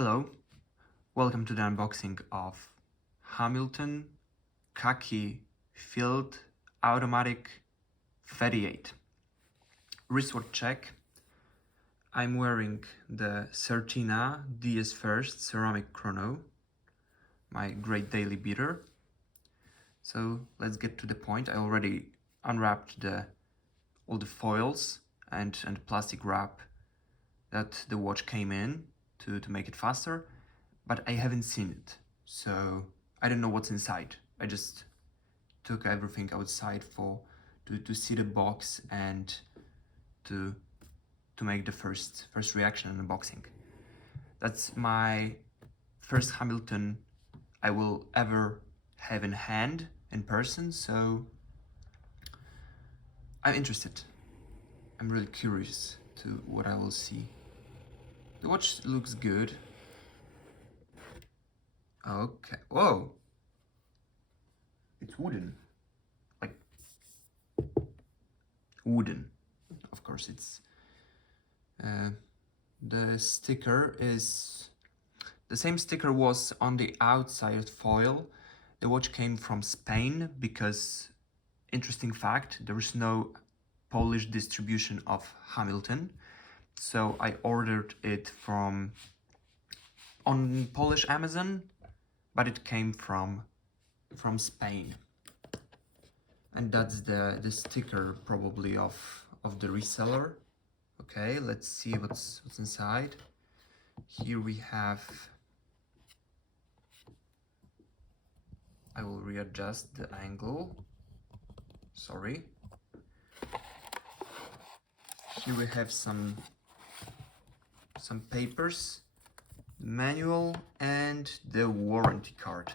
Hello, welcome to the unboxing of Hamilton Khaki Field Automatic 38. Wristwatch check. I'm wearing the Certina DS First ceramic chrono, my great daily beater. So let's get to the point. I already unwrapped all the foils and plastic wrap that the watch came in to make it faster. But I haven't seen it, so I don't know what's inside. I just took everything outside to see the box and to make the first reaction and unboxing. That's my first Hamilton I will ever have in hand in person, so I'm interested. I'm really curious to what I will see. The watch looks good. Okay. Whoa! It's wooden. Like, wooden. Of course, it's... the sticker is... The same sticker was on the outside foil. The watch came from Spain because, interesting fact, there is no Polish distribution of Hamilton. So I ordered it on Polish Amazon, but it came from Spain. And that's the sticker probably of the reseller. Okay, let's see what's inside. Here we have, I will readjust the angle. Sorry. Here we have some papers, manual, and the warranty card.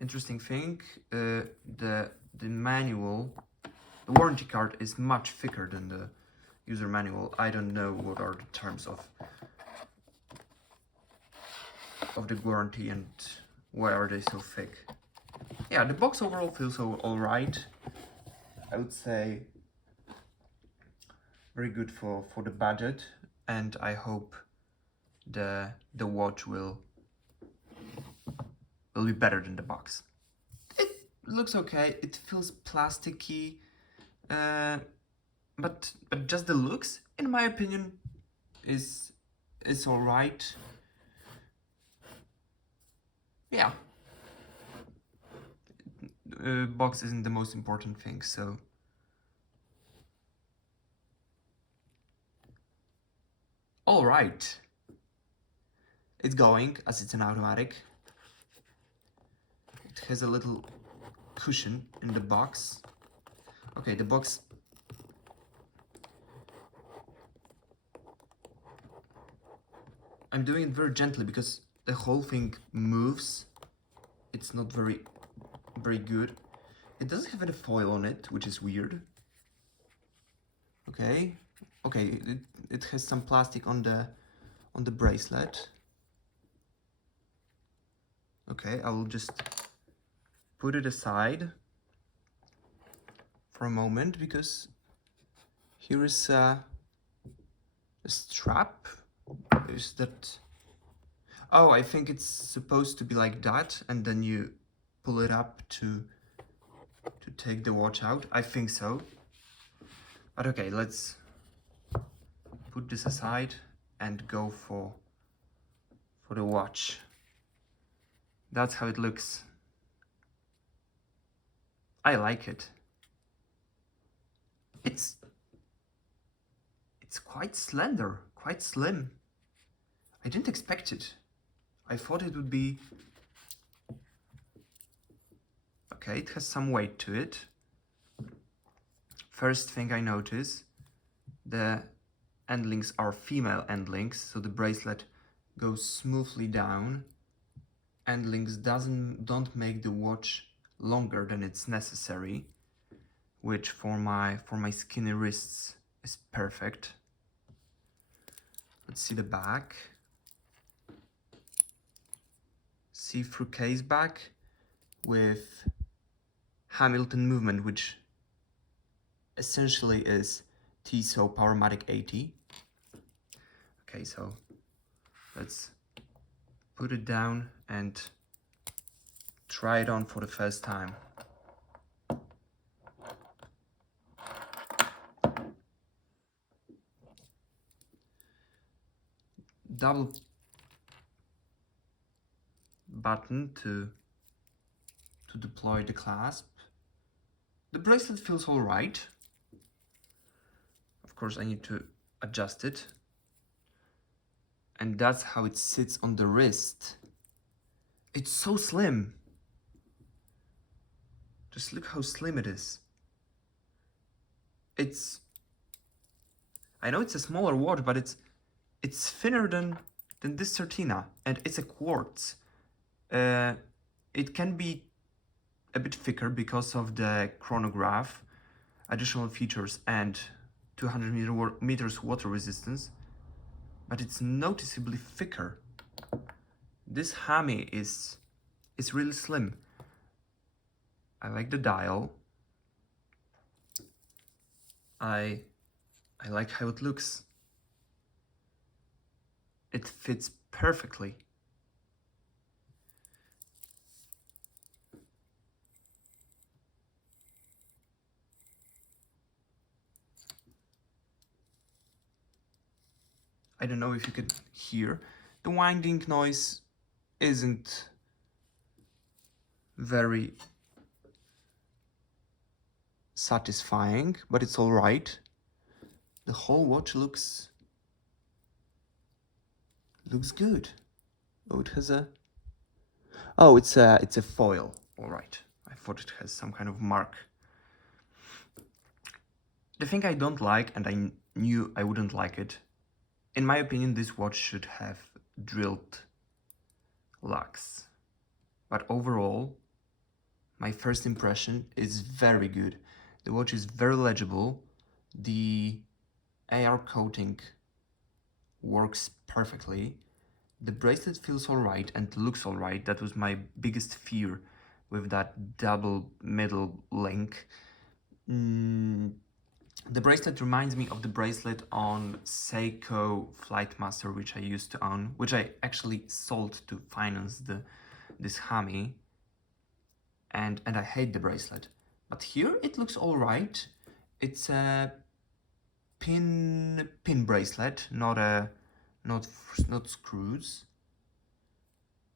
Interesting thing, the manual, the warranty card is much thicker than the user manual. I don't know what are the terms of the warranty and why are they so thick. Yeah, the box overall feels all right. I would say very good for the budget, and I hope the watch will be better than the box. It looks okay. It feels plasticky, but just the looks, in my opinion, is all right. Yeah. Box isn't the most important thing, so all right. It's going, as it's an automatic. It has a little cushion in the box. Okay, the box... I'm doing it very gently because the whole thing moves. It's not very good. It doesn't have any foil on it, which is weird. Okay, it has some plastic on the bracelet. Okay, I will just put it aside for a moment because here is a strap. Is that... Oh, I think it's supposed to be like that, and then you pull it up to take the watch out. I think so. But okay, let's put this aside and go for the watch. That's how it looks. I like it. It's quite slender, quite slim. I didn't expect it. I thought it would be... Okay, it has some weight to it. First thing I notice, the end links are female end links, so the bracelet goes smoothly down. End links don't make the watch longer than it's necessary, which for my skinny wrists is perfect. Let's see the back. See-through case back with Hamilton movement, which essentially is TSO Powermatic 80. Okay, so let's put it down and try it on for the first time. Double button to deploy the clasp. The bracelet feels all right. Of course, I need to adjust it. And that's how it sits on the wrist. It's so slim. Just look how slim it is. I know it's a smaller watch, but it's thinner than this Certina, and it's a quartz. It can be a bit thicker because of the chronograph, additional features, and 200 meters water resistance, but it's noticeably thicker. This hammy is really slim. I like the dial. I like how it looks. It fits perfectly. I don't know if you could hear. The winding noise isn't very satisfying, but it's all right. The whole watch looks good. Oh, it has a... Oh, it's a foil. All right. I thought it has some kind of mark. The thing I don't like, and I knew I wouldn't like it, in my opinion, this watch should have drilled locks. But overall, my first impression is very good. The watch is very legible. The AR coating works perfectly. The bracelet feels alright and looks alright. That was my biggest fear with that double middle link. The bracelet reminds me of the bracelet on Seiko Flightmaster, which I used to own, which I actually sold to finance this hammy. And I hate the bracelet. But here it looks alright. It's a pin bracelet, not screws.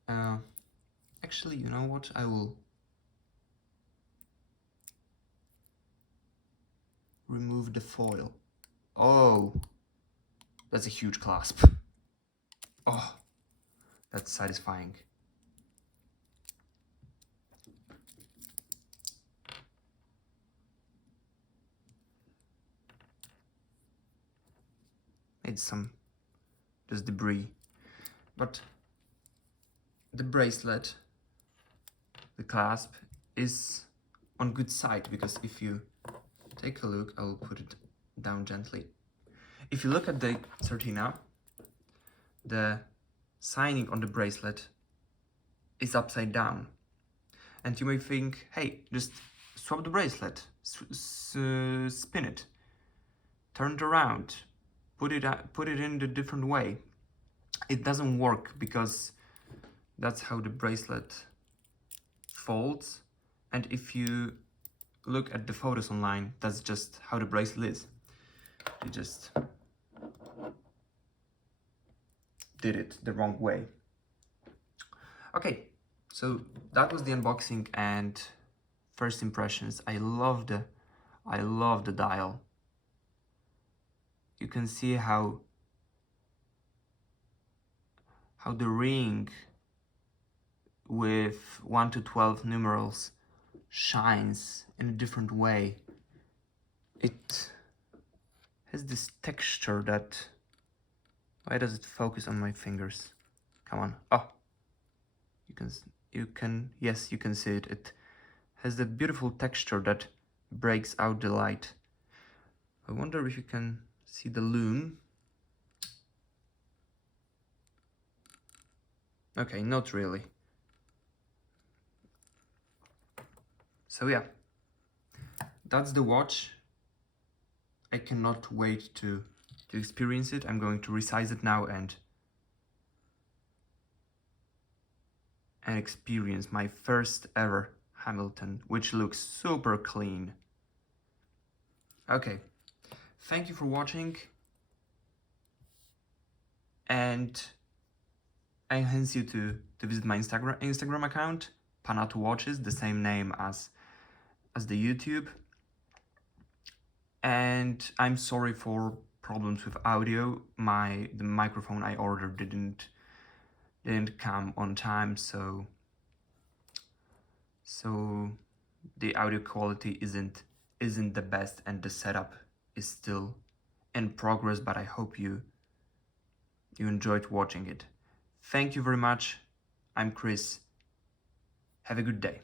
Actually, you know what? I will remove the foil. Oh, that's a huge clasp. Oh, that's satisfying. Made some just debris, but the bracelet, the clasp, is on good side, because if you take a look, I will put it down gently. If you look at the Certina, the signing on the bracelet is upside down. And you may think, hey, just swap the bracelet, spin it, turn it around, put it in a different way. It doesn't work, because that's how the bracelet folds. And if you look at the photos online, that's just how the bracelet is. You just did it the wrong way. Okay, so that was the unboxing and first impressions. I love the dial. You can see how the ring with 1 to 12 numerals shines in a different way. It has this texture that... Why does it focus on my fingers? Come on. Oh, yes, you can see it. It has that beautiful texture that breaks out the light. I wonder if you can see the lume. Okay, not really. So yeah, that's the watch. I cannot wait to experience it. I'm going to resize it now and and experience my first ever Hamilton, which looks super clean. Okay, thank you for watching, and I enhance you to visit my Instagram account, Panatu Watches, the same name as the YouTube. And I'm sorry for problems with audio. The microphone I ordered didn't come on time, so the audio quality isn't the best, and the setup is still in progress, but I hope you enjoyed watching it. Thank you very much. I'm Chris. Have a good day.